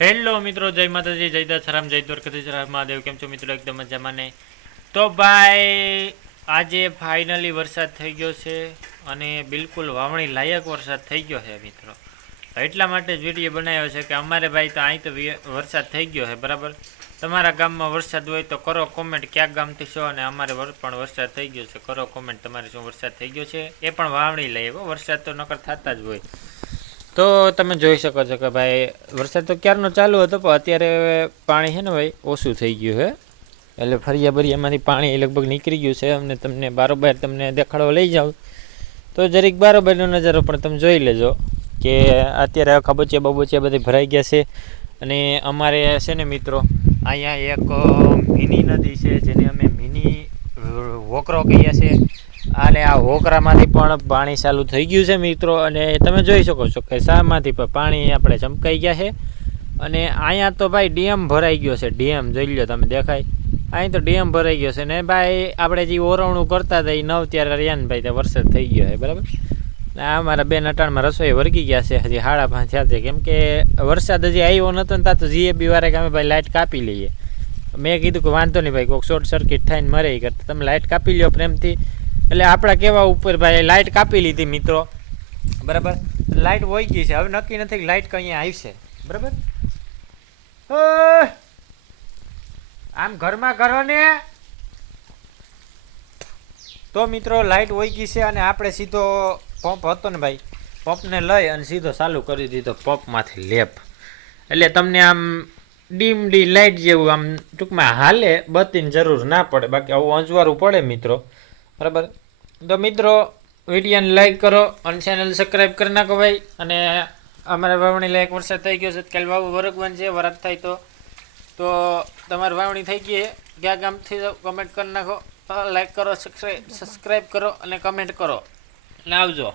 Hello મિત્રો, જય માતાજી, જય દશરામ, જય દ્વારકાધીશ, હર મહાદેવ. કેમ છો મિત્રો? એકદમ મજામાં ને? તો ભાઈ આજે ફાઇનલી વરસાદ થઈ ગયો છે અને બિલકુલ વાવણી લાયક વરસાદ થઈ ગયો છે મિત્રો. એટલા માટે જ વિડીયો બનાવ્યો છે કે અમારે ભાઈ તો અહીં તો વરસાદ થઈ ગયો છે બરાબર. તમારા ગામમાં વરસાદ હોય તો કરો કોમેન્ટ ક્યાં ગામથી છો, અને અમારે પણ વરસાદ થઈ ગયો છે કરો કોમેન્ટ તમારે શું વરસાદ થઈ ગયો છે. એ પણ વાવણી લાયક વરસાદ તો નકર થતા જ હોય. તો તમે જોઈ શકો છો કે ભાઈ વરસાદ તો ક્યારનો ચાલુ હતો, પણ અત્યારે પાણી છે ને ભાઈ ઓછું થઈ ગયું છે. એટલે ફરિયા બરિયામાંથી પાણી લગભગ નીકળી ગયું છે. અમને તમને બારોબાર તમને દેખાડવા લઈ જાઉં તો જરીક બારોબારનો નજારો પણ તમે જોઈ લેજો કે અત્યારે ખાબોચિયા બાબોચિયા બધી ભરાઈ ગયા છે. અને અમારે છે ને મિત્રો અહીંયા એક મિની નદી છે જેને અમે મિની વોકરો કહીએ છીએ. અને આ હોકરામાંથી પણ પાણી ચાલુ થઈ ગયું છે મિત્રો. અને તમે જોઈ શકો છો કે શામાંથી પણ પાણી આપણે ચમકાઈ ગયા છે. અને અહીંયા તો ભાઈ ડેમ ભરાઈ ગયો છે. ડેમ જોઈ લો તમે, દેખાય અહીં તો ડેમ ભરાઈ ગયો છે. ને ભાઈ આપણે જે ઓરવણું કરતા હતા એ નવ ત્યારે રહ્યા ને ભાઈ ત્યાં વરસાદ થઈ ગયો છે બરાબર. આ અમારા બે નટાણમાં રસોઈ વર્ગી ગયા છે. હજી 5:30 થયા છે, કેમ કે વરસાદ હજી આવ્યો નહોતો ને ત્યાં તો જીએબી વાળા કે અમે ભાઈ લાઇટ કાપી લઈએ. મેં કીધું કે વાંધો નહીં ભાઈ, કોઈક શોર્ટ સર્કિટ થઈને મરે કરતા તમે લાઇટ કાપી લો પ્રેમથી. એટલે આપણા કેવા ઉપર ભાઈ લાઇટ કાપી લીધી મિત્રો બરાબર. લાઇટ વહી ગઈ છે. હવે નક્કી નથી કે લાઇટ કઈ આવશે બરાબર. આમ ઘરમાં કરો ને તો મિત્રો લાઇટ વહી ગઈ છે. અને આપણે સીધો પંપ હતો ને ભાઈ, પંપને લઈ અને સીધો ચાલુ કરી દીધો પંપમાંથી લેપ. એટલે તમને આમ ડીમડી લાઇટ જેવું આમ ટૂંકમાં હાલે, બત્તીની જરૂર ના પડે. બાકી આવું અંજવારું પડે મિત્રો બરાબર. તો મિત્રો વિડીયોને લાઈક કરો અને ચેનલ સબસ્ક્રાઈબ કરી નાખો ભાઈ. અને અમારે વાવણી લાયક વરસાદ થઈ ગયો છે. કાલે વાવ વરગવાન છે, વરસાદ થાય તો તમારી વાવણી થઈ ગઈ છે. ક્યાં ગામથી કમેન્ટ કરી નાખો, લાઈક કરો, સબસ્ક્રાઈબ કરો અને કમેન્ટ કરો અને આવજો.